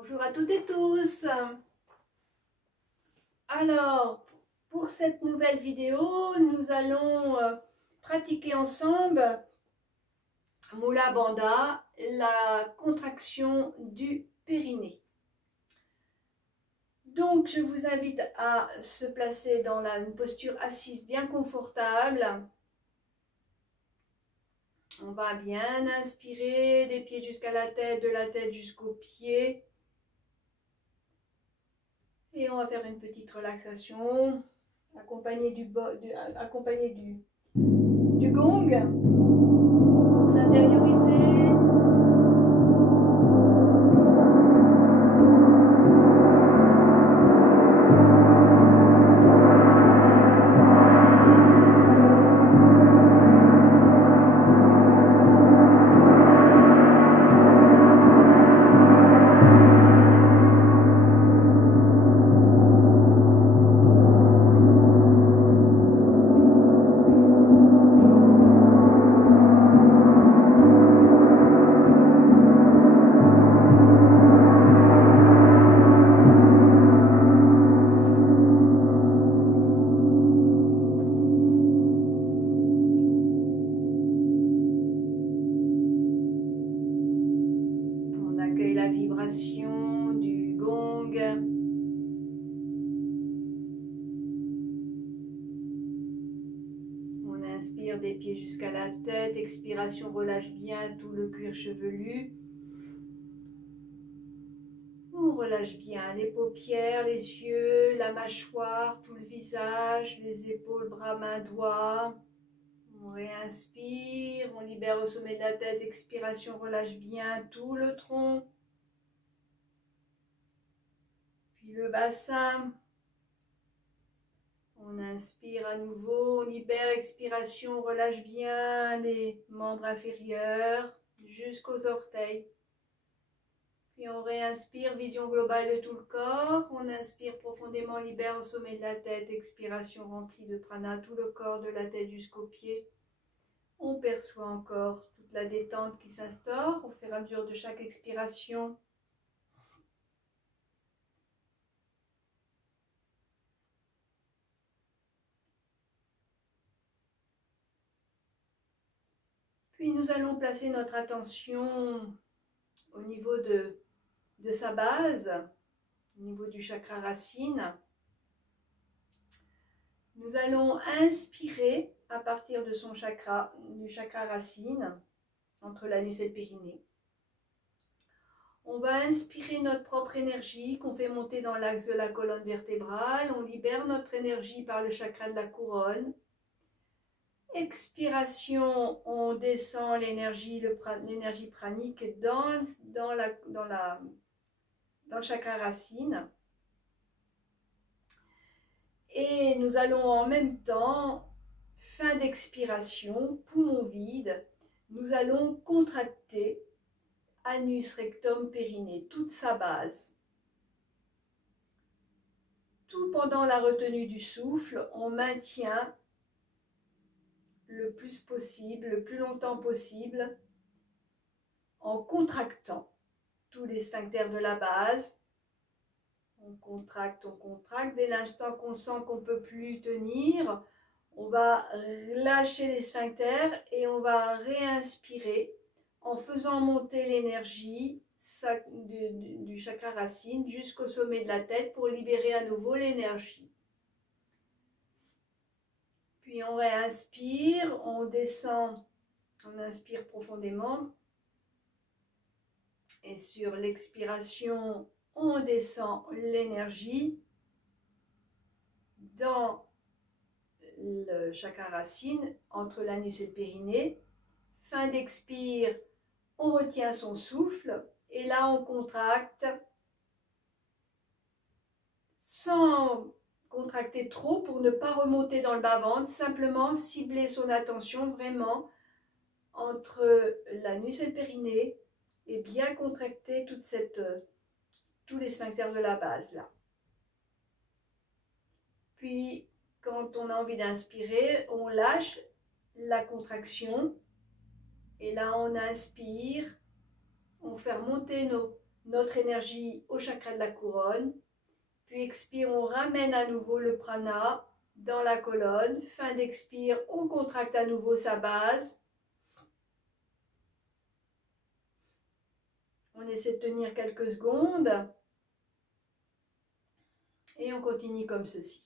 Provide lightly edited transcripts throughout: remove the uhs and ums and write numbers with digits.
Bonjour à toutes et tous. Alors, pour cette nouvelle vidéo, nous allons pratiquer ensemble Mula Bandha, la contraction du périnée. Donc, je vous invite à se placer dans une posture assise bien confortable. On va bien inspirer des pieds jusqu'à la tête, de la tête jusqu'aux pieds. Et on va faire une petite relaxation accompagnée du gong pour s'intérioriser. La vibration du gong. On inspire des pieds jusqu'à la tête, expiration, relâche bien tout le cuir chevelu. On relâche bien les paupières, les yeux, la mâchoire, tout le visage, les épaules, bras, mains, doigts. On réinspire, on libère au sommet de la tête, expiration, relâche bien tout le tronc. Puis le bassin. On inspire à nouveau, on libère, expiration, on relâche bien les membres inférieurs jusqu'aux orteils. Puis on réinspire, vision globale de tout le corps. On inspire profondément, on libère au sommet de la tête, expiration remplie de prana, tout le corps de la tête jusqu'aux pieds. On perçoit encore toute la détente qui s'instaure au fur et à mesure de chaque expiration. Puis nous allons placer notre attention au niveau de sa base, au niveau du chakra racine. Nous allons inspirer à partir de du chakra racine, entre l'anus et le périnée. On va inspirer notre propre énergie qu'on fait monter dans l'axe de la colonne vertébrale. On libère notre énergie par le chakra de la couronne. Expiration, on descend l'énergie pranique dans le chakra racine. Et nous allons en même temps, fin d'expiration, poumon vide, nous allons contracter anus, rectum, périnée, toute sa base. Tout pendant la retenue du souffle, on maintient le plus possible, le plus longtemps possible, en contractant tous les sphincters de la base. On contracte. Dès l'instant qu'on sent qu'on ne peut plus tenir, on va lâcher les sphincters et on va réinspirer en faisant monter l'énergie du chakra racine jusqu'au sommet de la tête pour libérer à nouveau l'énergie. Puis on réinspire, on descend, on inspire profondément. Et sur l'expiration, on descend l'énergie dans le chakra racine, entre l'anus et le périnée. Fin d'expire, on retient son souffle et là on contracte sans contracter trop pour ne pas remonter dans le bas-ventre, simplement cibler son attention vraiment entre l'anus et le périnée et bien contracter tous les sphincters de la base là. Puis quand on a envie d'inspirer, on lâche la contraction et là on inspire, on fait remonter notre énergie au chakra de la couronne. Puis expire, on ramène à nouveau le prana dans la colonne. Fin d'expire, on contracte à nouveau sa base. On essaie de tenir quelques secondes. Et on continue comme ceci.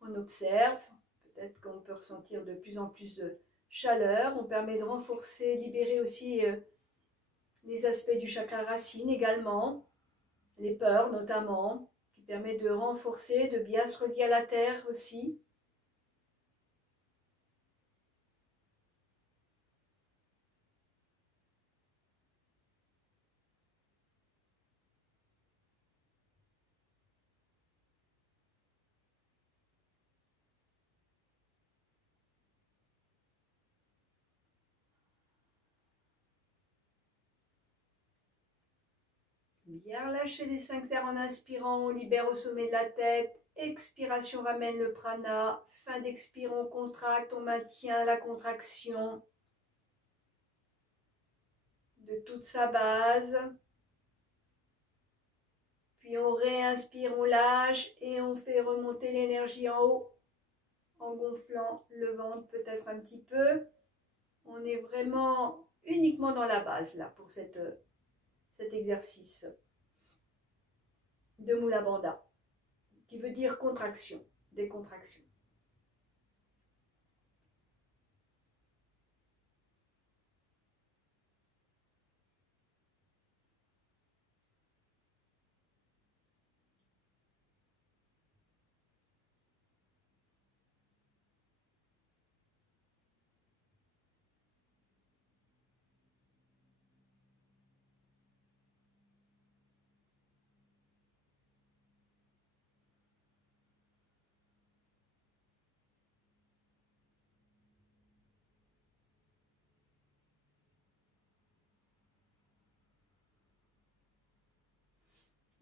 On observe, peut-être qu'on peut ressentir de plus en plus de chaleur. On permet de renforcer, libérer aussi les aspects du chakra racine également, les peurs notamment, qui permet de renforcer, de bien se relier à la terre aussi. Bien lâcher les sphincters en inspirant, on libère au sommet de la tête. Expiration ramène le prana. Fin d'expire, on contracte, on maintient la contraction de toute sa base. Puis on réinspire, on lâche et on fait remonter l'énergie en haut en gonflant le ventre peut-être un petit peu. On est vraiment uniquement dans la base là pour cet exercice de Mula Bandha, qui veut dire contraction, décontraction.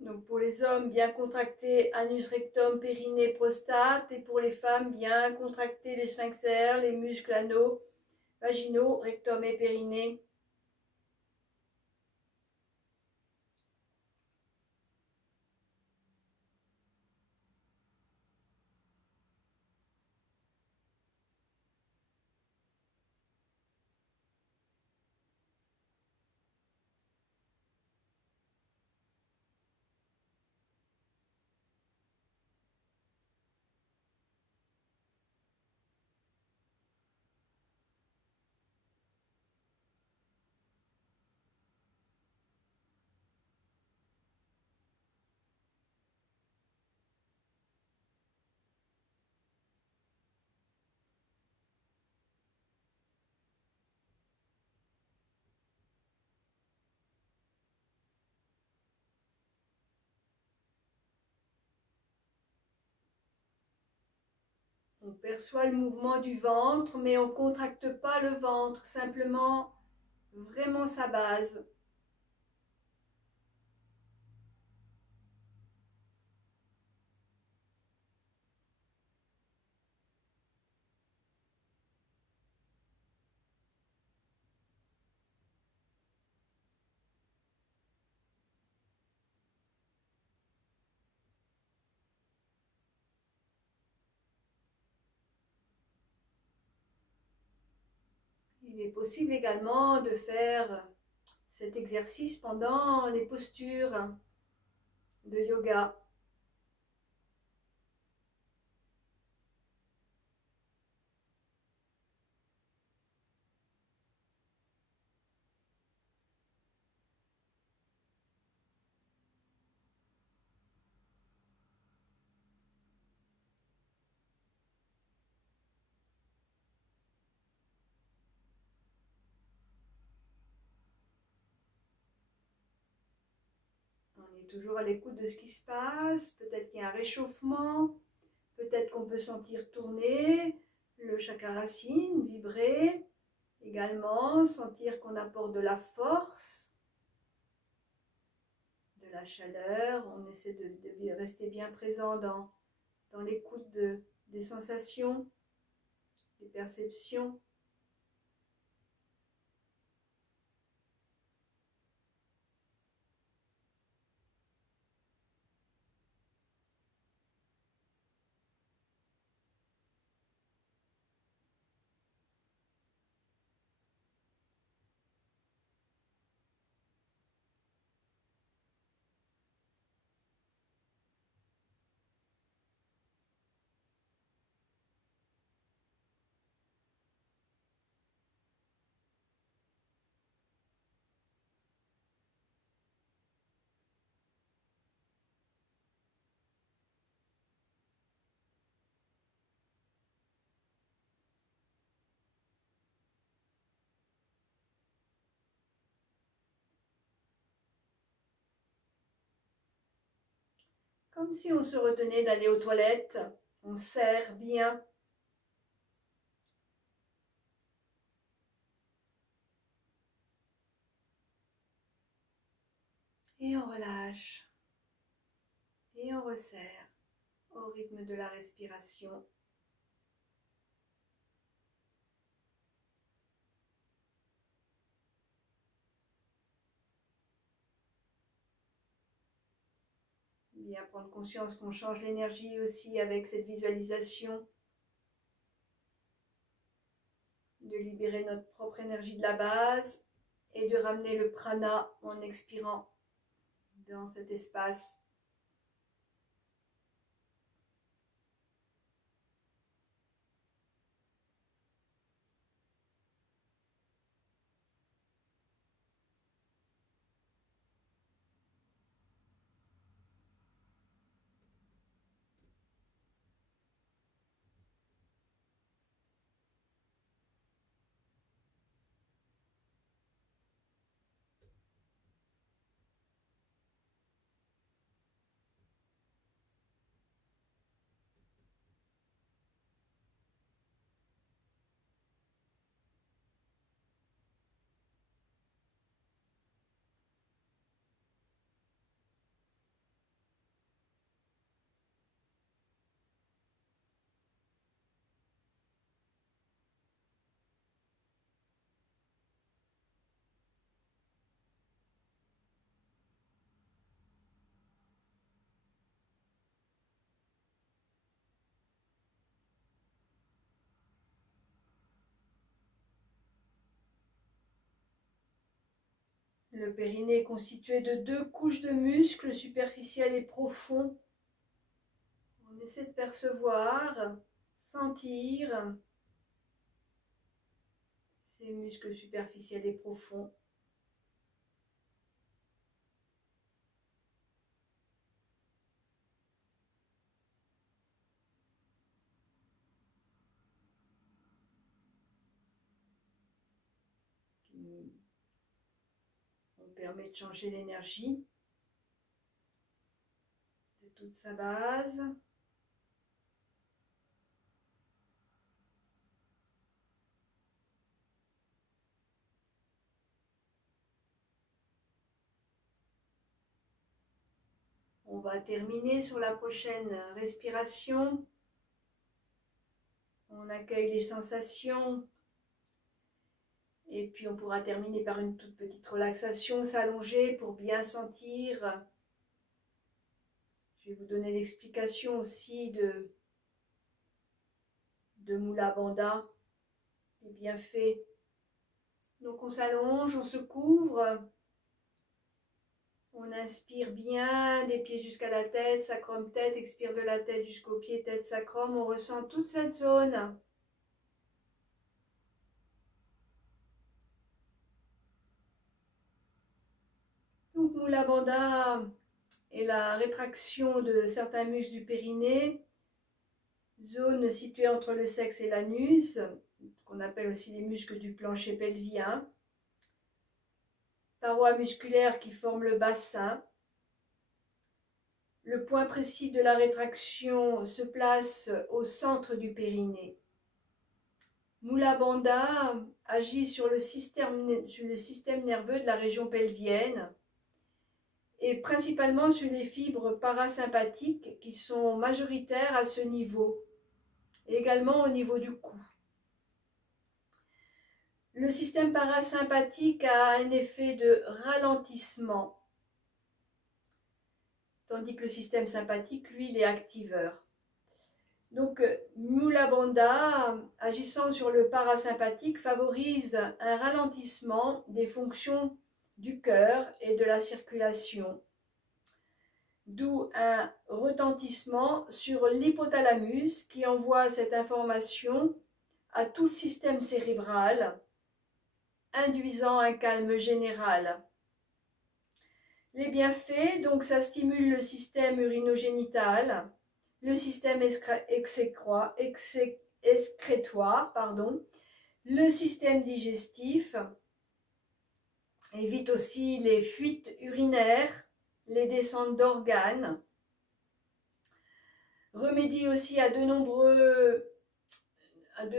Donc pour les hommes, bien contracter anus, rectum, périnée, prostate. Et pour les femmes, bien contracter les sphincters, les muscles anaux, vaginaux, rectum et périnée. On perçoit le mouvement du ventre, mais on ne contracte pas le ventre, simplement vraiment sa base. Il est possible également de faire cet exercice pendant les postures de yoga. On est toujours à l'écoute de ce qui se passe, peut-être qu'il y a un réchauffement, peut-être qu'on peut sentir tourner le chakra racine, vibrer, également sentir qu'on apporte de la force, de la chaleur. On essaie de rester bien présent dans l'écoute des sensations. des perceptions. Comme si on se retenait d'aller aux toilettes, on serre bien. Et on relâche. Et on resserre au rythme de la respiration. Bien prendre conscience qu'on change l'énergie aussi avec cette visualisation. De libérer notre propre énergie de la base et de ramener le prana en expirant dans cet espace. Le périnée est constitué de 2 couches de muscles superficiels et profonds. On essaie de percevoir, sentir ces muscles superficiels et profonds. On permet de changer l'énergie de toute sa base. On va terminer sur la prochaine respiration. On accueille les sensations. Et puis on pourra terminer par une toute petite relaxation, s'allonger pour bien sentir. Je vais vous donner l'explication aussi de Mula Bandha, les bienfaits. Donc on s'allonge, on se couvre. On inspire bien des pieds jusqu'à la tête, sacrum tête, expire de la tête jusqu'aux pieds, tête sacrum. On ressent toute cette zone. Donc Mula Bandha et la rétraction de certains muscles du périnée, zone située entre le sexe et l'anus, qu'on appelle aussi les muscles du plancher pelvien, parois musculaires qui forment le bassin. Le point précis de la rétraction se place au centre du périnée. Mula Bandha agit sur le système nerveux de la région pelvienne et principalement sur les fibres parasympathiques qui sont majoritaires à ce niveau, et également au niveau du cou. Le système parasympathique a un effet de ralentissement, tandis que le système sympathique, lui, il est activeur. Donc, Mula Bandha, agissant sur le parasympathique, favorise un ralentissement des fonctions du cœur et de la circulation, d'où un retentissement sur l'hypothalamus qui envoie cette information à tout le système cérébral, induisant un calme général. Les bienfaits, donc ça stimule le système urinogénital, le système excrétoire, le système digestif, évite aussi les fuites urinaires, les descentes d'organes, remédie aussi à de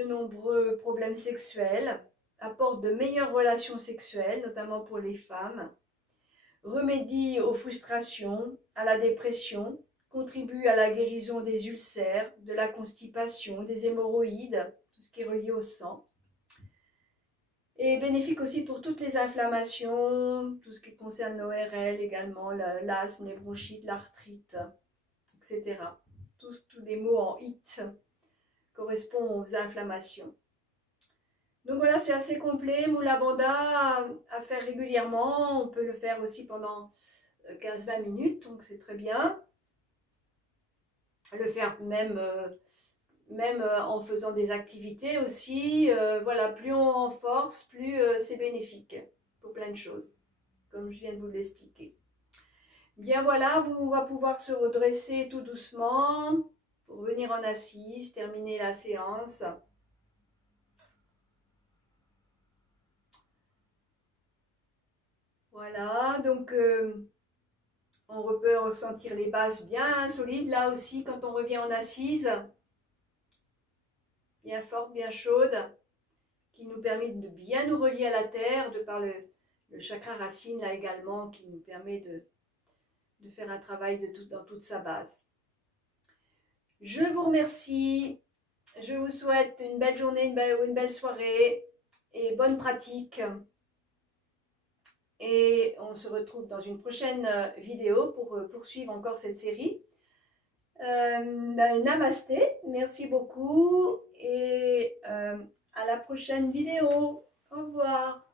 nombreux problèmes sexuels, apporte de meilleures relations sexuelles, notamment pour les femmes, remédie aux frustrations, à la dépression, contribue à la guérison des ulcères, de la constipation, des hémorroïdes, tout ce qui est relié au sang, et bénéfique aussi pour toutes les inflammations, tout ce qui concerne l'ORL également, l'asthme, les bronchites, l'arthrite, etc. Tous les mots en IT correspondent aux inflammations. Donc voilà, c'est assez complet. Mula Bandha à faire régulièrement. On peut le faire aussi pendant 15-20 minutes, donc c'est très bien. Le faire même en faisant des activités aussi. Voilà, plus on renforce, plus c'est bénéfique pour plein de choses, comme je viens de vous l'expliquer. Bien voilà, on va pouvoir se redresser tout doucement pour venir en assise, terminer la séance. Voilà, donc on peut ressentir les bases bien solides là aussi quand on revient en assise, bien forte, bien chaude, qui nous permet de bien nous relier à la terre, de par le chakra racine là également, qui nous permet de faire un travail dans toute sa base. Je vous remercie, je vous souhaite une belle journée, une belle soirée et bonne pratique. Et on se retrouve dans une prochaine vidéo pour poursuivre encore cette série. Namasté, merci beaucoup et à la prochaine vidéo. Au revoir.